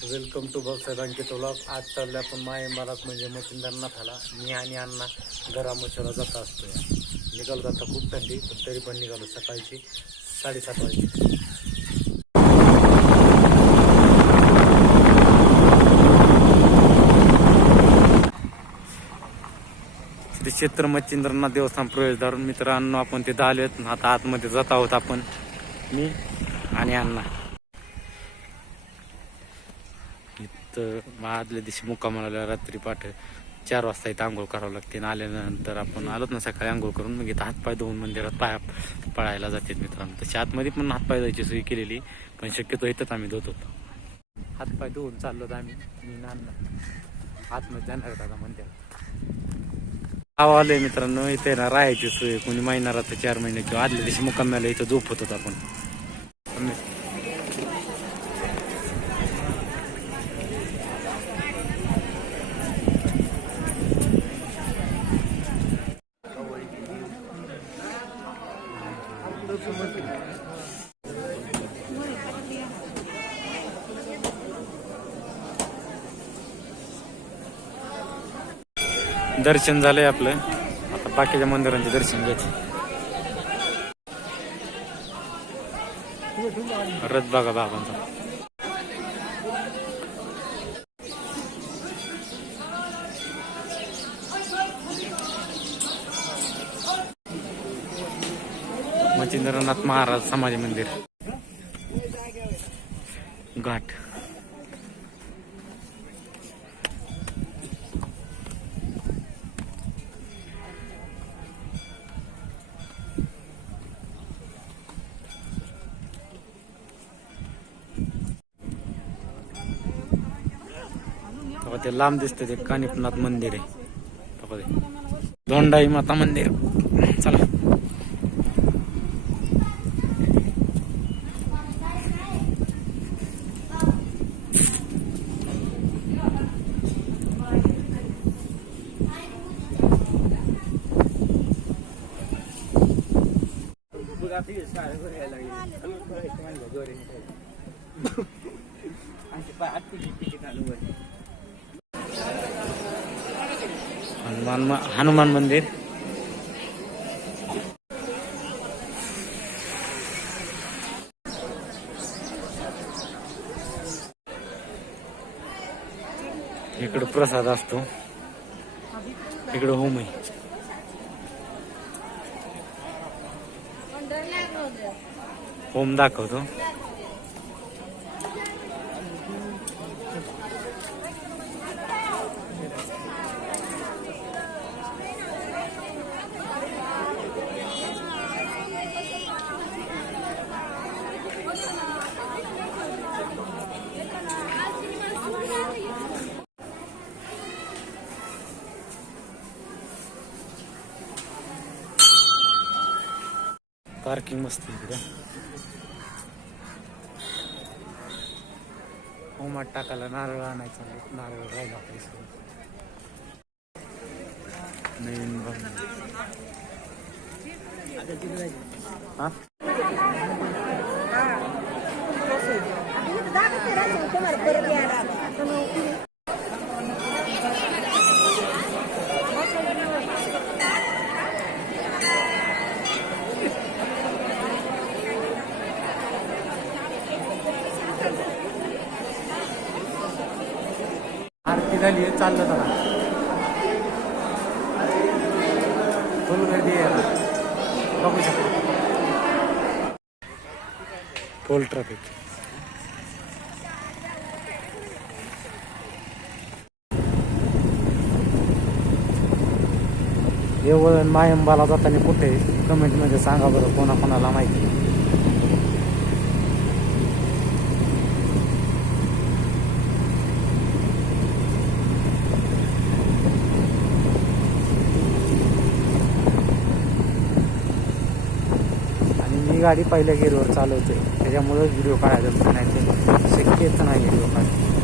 Welcome to Bhausaheb Ankit vlog आज चाललो आपण मायंबालात म्हणजे मचिंदरनाथाला मी आणि अण्णा गरामोचला जात असतो या निघालो जाता खूप थंडी पण तरी पण निघालो सकाळची साडेसात वाजता श्री क्षेत्र मच्छिंद्रनाथ देवस्थान प्रवेशद्वार मित्रांनो आपण तिथं आहेत आता आतमध्ये जात आहोत आपण. मी आणि अण्णा. इथं आदल्या दिवशी मुक्कामाला रात्री पाठ चार वाजता इथं आंघोळ करावं लागते. आणि आल्यानंतर आपण आलोच ना सकाळी आंघोळ करून मग इथं हातपाय धुवून मंदिरात पाया पळायला जातात मित्रांनो. तशी आतमध्ये पण हातपाय धुवायची सोय केलेली पण शक्यतो इथंच आम्ही धुत. होतो हातपाय धुवून चाललो आम्ही. मी नांदा आतमध्ये जाणार दादा आता मंदिरात. गाव आलोय मित्रांनो इथे ना राहायची सोय. कोणी महिना राहतं चार महिने किंवा आदल्या दिवशी मुक्काम्याला इथं झोपत होतो आपण. दर्शन झालंय आपलं. आता बाकीच्या मंदिरांचे दर्शन घ्यायचे. रथ बघा बाबांचा. मचिंद्रनाथ महाराज समाधी मंदिर. घाट. ते लांब दिसतं ते कानिपनाथ मंदिर आहे. धोंडाई दोंडाई माता मंदिर. चला. हनुमान म- हनुमान मंदिर. इकडं प्रसाद असतो. इकडं होम आहे होम दाखवतो. पार्किंग मस्त आहे इकडे. टाकायला नारळ आणायचा नारळ राहिला पैसे नवीन हा. झाली आहे चाललं जरा. फुल गर्दी आहे. बघू शकतो. फुल ट्रॅफिक एवढं मायंबाला जाताना कुठे? कमेंटमध्ये सांगा बरं कोणा कोणाला माहिती आणि मी गाडी पहिल्या गेअरवर चालवते त्याच्यामुळं व्हिडिओ काढायचं नाही शक्यच नाही व्हिडिओ काढायचं.